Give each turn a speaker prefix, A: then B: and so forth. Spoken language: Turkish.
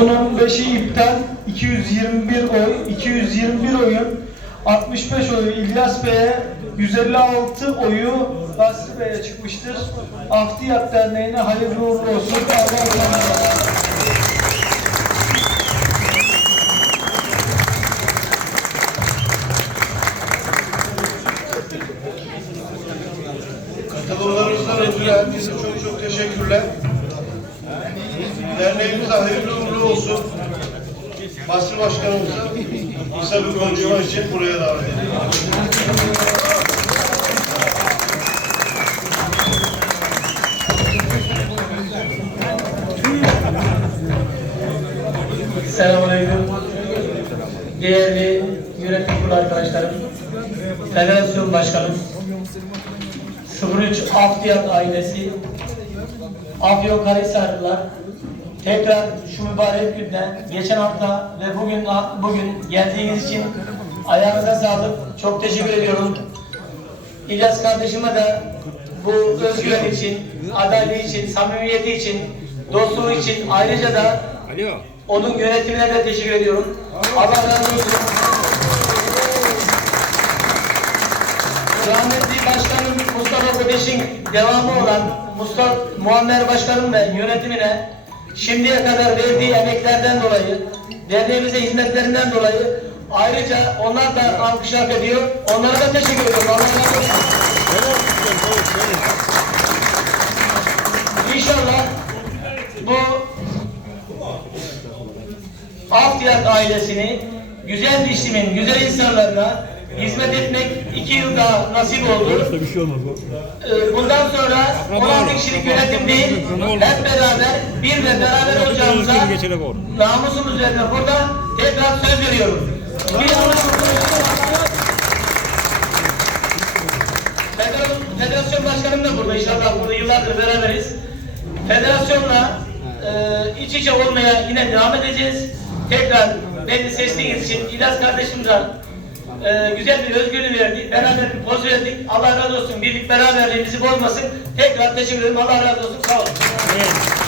A: Bunun 5'i iptal, 221 oy, 221 oyun, 65 oyu İlyas Bey'e, 156 oyu Basri Bey'e çıkmıştır. Aftiyat Derneği'ne hayırlı uğurlu olsun. Allah razı olsun.
B: Katılımlarınızdan ötürü çok çok teşekkürler. Derneğimize hayırlı uğurlu olsun. Basri Başkanımıza kısa bir konuşma için buraya davet ediyorum.
C: Selamünaleyküm. Değerli yönetim kurulu arkadaşlarım, Federasyon Başkanım, 03 Aftiyat ailesi, Afyonkarahisarlılar, tekrar şu mübarek günde, geçen hafta ve bugün bugün geldiğiniz için ayağınıza sağlık. Çok teşekkür ediyorum. İlyas kardeşime de bu özgüven için, adaylığı için, samimiyeti için, dostluğu için ayrıca da onun yönetimine de teşekkür ediyorum. Allah razı olsun. Rahmetli Başkanım Mustafa Kodeş'in devamı olan Mustafa Muammer Başkanım ve yönetimine şimdiye kadar verdiği emeklerden dolayı, derneğimize hizmetlerinden dolayı ayrıca onlar da alkış hak ediyor. Onlara da teşekkür ediyorum. Allah. İnşallah bu Aftiyat ailesini güzel dişlimin, güzel insanlarına hizmet etmek iki yıl daha nasip oldu.
D: bir şey olmaz.
C: Ee, Bundan sonra 16 kişilik yönetim değil, hep beraber bir ve beraber olacağımıza namusumuz üzerine burada tekrar söz veriyorum. Bir Federasyon, Başkanım da burada inşallah burada yıllardır beraberiz. Federasyonla e, iç içe olmaya yine devam edeceğiz. Tekrar beni seçtiğiniz için İlyas kardeşimden e, güzel bir özgürlüğü verdi. Beraber bir poz verdik. Allah razı olsun. Birlik beraberliğimizi bozmasın. Tekrar teşekkür ederim. Allah razı olsun. Sağ olun.
D: Evet.